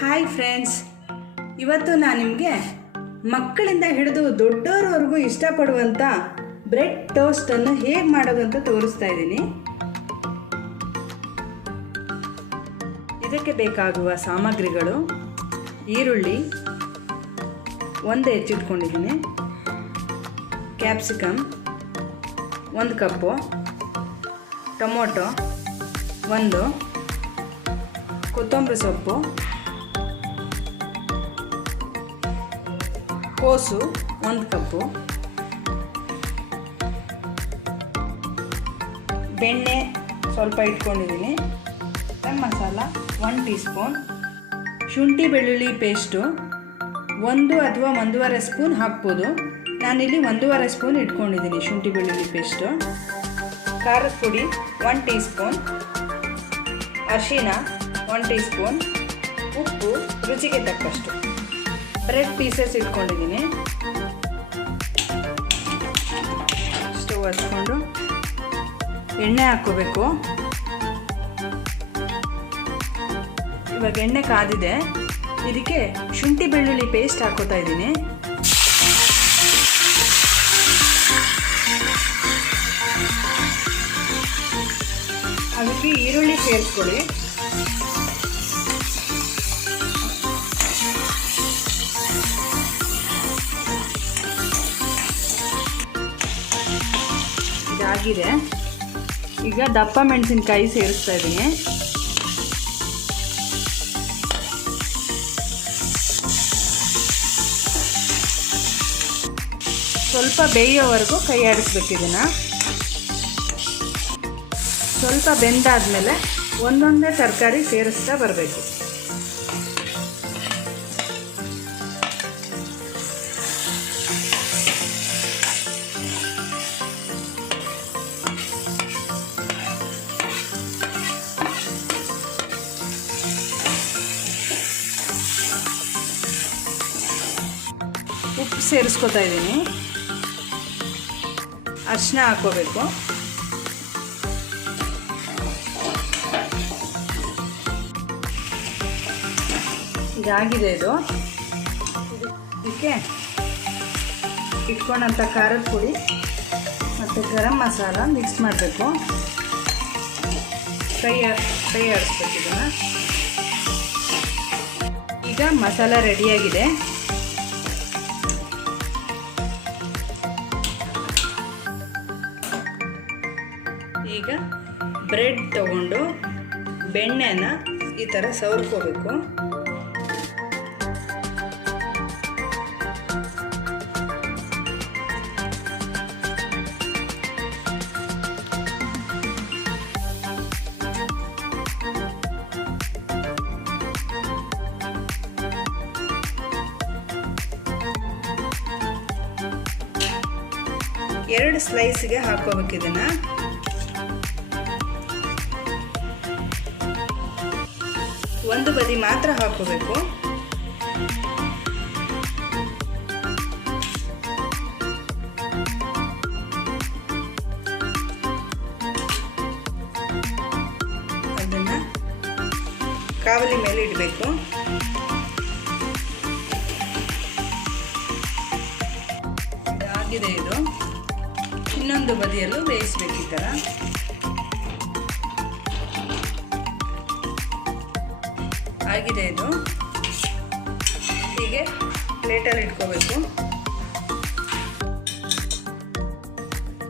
Hi friends ಇವತ್ತು ನಾನು ನಿಮಗೆ ಮಕ್ಕಳಿಂದ ಹಿಡಿದು ದೊಡ್ಡೋರವರೆಗೂ ಇಷ್ಟಪಡುವಂಥ ಬ್ರೆಡ್ ಟೋಸ್ಟನ್ನು ಹೇಗೆ ಮಾಡೋದು ಅಂತ ತೋರಿಸ್ತಾ ಇದ್ದೀನಿ. ಇದಕ್ಕೆ ಬೇಕಾಗುವ ಸಾಮಗ್ರಿಗಳು, ಈರುಳ್ಳಿ, ಒಂದು ಹೆಚ್ಚಿಟ್ಕೊಂಡಿದ್ದೀನಿ ಕ್ಯಾಪ್ಸಿಕಮ್ ಒಂದು ಕಪ್ಪು ಟೊಮೊಟೊ, ಒಂದು, ಕೊತ್ತಂಬರಿ ಸೊಪ್ಪು ಕೋಸು ಒಂದು ಕಪ್ಪು. ಬೆಣ್ಣೆ ಸ್ವಲ್ಪ ಇಟ್ಕೊಂಡಿದ್ದೀನಿ. Garam masala one teaspoon ಶುಂಠಿ ಬೆಳ್ಳುಳ್ಳಿ ಪೇಸ್ಟು ಒಂದು ಅಥವಾ ಒಂದೂವರೆ ಸ್ಪೂನ್ ಹಾಕ್ಬೋದು. ನಾನಿಲ್ಲಿ ಒಂದೂವರೆ ಸ್ಪೂನ್ ಇಟ್ಕೊಂಡಿದ್ದೀನಿ ಶುಂಠಿ ಬೆಳ್ಳುಳ್ಳಿ ಪೇಸ್ಟು ಖಾರದ ಪುಡಿ ಒನ್ ಟೀ ಸ್ಪೂನ್ ಅರಿಶಿನ ಒನ್ ಟೀ ಸ್ಪೂನ್ ಉಪ್ಪು ರುಚಿಗೆ ತಕ್ಕಷ್ಟು. ಬ್ರೆಡ್ ಪೀಸಸ್ ಇಟ್ಕೊಂಡಿದ್ದೀನಿ ಸ್ಟವ್ ಹಚ್ಕೊಂಡು ಎಣ್ಣೆ ಹಾಕ್ಕೋಬೇಕು ಇವಾಗ ಎಣ್ಣೆ ಕಾದಿದೆ. ಇದಕ್ಕೆ ಶುಂಠಿ ಬೆಳ್ಳುಳ್ಳಿ ಪೇಸ್ಟ್ ಹಾಕೋತಾ ಇದ್ದೀನಿ. ಅದಕ್ಕೆ ಈರುಳ್ಳಿ ಸೇರಿಸ್ಕೊಳ್ಳಿ. ಇದಾಗಿದೆ ಈಗ ದಪ್ಪ ಮೆಣಸಿನ್ಕಾಯಿ ಸೇರಿಸ್ತಾ ಇದ್ದೀನಿ ಸ್ವಲ್ಪ ಬೇಯೋವರೆಗೂ ಕೈ ಆಡಿಸ್ಬೇಕು ಇದನ್ನು. ಸ್ವಲ್ಪ ಬೆಂದಾದ್ಮೇಲೆ ಒಂದೊಂದೇ ತರಕಾರಿ ಸೇರಿಸ್ತಾ ಬರಬೇಕು. ಸೇರಿಸ್ಕೊತಾ ಇದ್ದೀನಿ. ಅರ್ಶಿನ ಹಾಕೋಬೇಕು ಇದಾಗಿದೆ ಇದು. ಇದಕ್ಕೆ ಇಟ್ಕೊಂಡಂಥ ಖಾರದ ಪುಡಿ ಮತ್ತು ಗರಂ ಮಸಾಲ ಮಿಕ್ಸ್ ಮಾಡಬೇಕು. ಫ್ರೈ ಫ್ರೈ ಆಡಿಸ್ಬೇಕು ಈಗ ಮಸಾಲ ರೆಡಿಯಾಗಿದೆ ಬ್ರೆಡ್ ತಗೊಂಡು ಬೆಣ್ಣೆನ ಈ ಥರ ಸವರ್ಕೋಬೇಕು. ಎರಡು ಸ್ಲೈಸ್ಗೆ ಹಾಕೋಬೇಕು ಒಂದು ಬದಿ ಮಾತ್ರ ಹಾಕೋಬೇಕು. ಅದನ್ನು ಕಾವಲಿ ಮೇಲೆ ಇಡಬೇಕು. ಆಗಿದೆ ಇದು. ಇನ್ನೊಂದು ಬದಿಯಲ್ಲೂ ಬೇಯಿಸ್ಬೇಕು ಆಗಿದೆ ಇದು. ಹೀಗೆ ಪ್ಲೇಟಲ್ಲಿ ಇಟ್ಕೋಬೇಕು.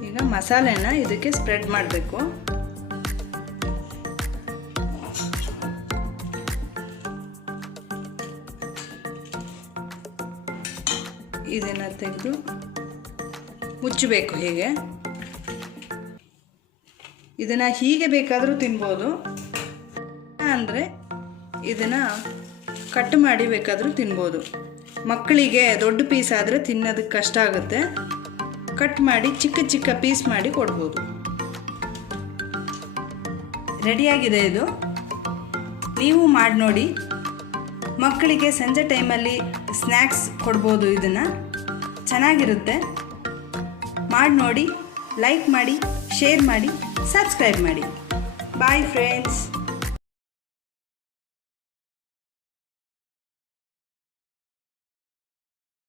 ಈಗ ಮಸಾಲೆನ ಇದಕ್ಕೆ ಸ್ಪ್ರೆಡ್ ಮಾಡಬೇಕು. ಇದನ್ನು ತೆಗೆದು ಮುಚ್ಚಬೇಕು ಹೀಗೆ. ಇದನ್ನು ಹೀಗೆ ಬೇಕಾದರೂ ತಿನ್ಬೋದು. ಅಂದರೆ ಇದನ್ನು ಕಟ್ ಮಾಡಿ ಬೇಕಾದರೂ ತಿನ್ಬೋದು. ಮಕ್ಕಳಿಗೆ ದೊಡ್ಡ ಪೀಸ್ ಆದರೆ ತಿನ್ನೋದಕ್ಕೆ ಕಷ್ಟ ಆಗುತ್ತೆ. ಕಟ್ ಮಾಡಿ ಚಿಕ್ಕ ಚಿಕ್ಕ ಪೀಸ್ ಮಾಡಿ ಕೊಡ್ಬೋದು. ರೆಡಿಯಾಗಿದೆ ಇದು. ನೀವು ಮಾಡಿ ನೋಡಿ. ಮಕ್ಕಳಿಗೆ ಸಂಜೆ ಟೈಮಲ್ಲಿ ಸ್ನ್ಯಾಕ್ಸ್ ಕೊಡ್ಬೋದು ಇದನ್ನು. ಚೆನ್ನಾಗಿರುತ್ತೆ. ಮಾಡಿ ನೋಡಿ, ಲೈಕ್ ಮಾಡಿ, ಶೇರ್ ಮಾಡಿ, ಸಬ್ಸ್ಕ್ರೈಬ್ ಮಾಡಿ. Bye friends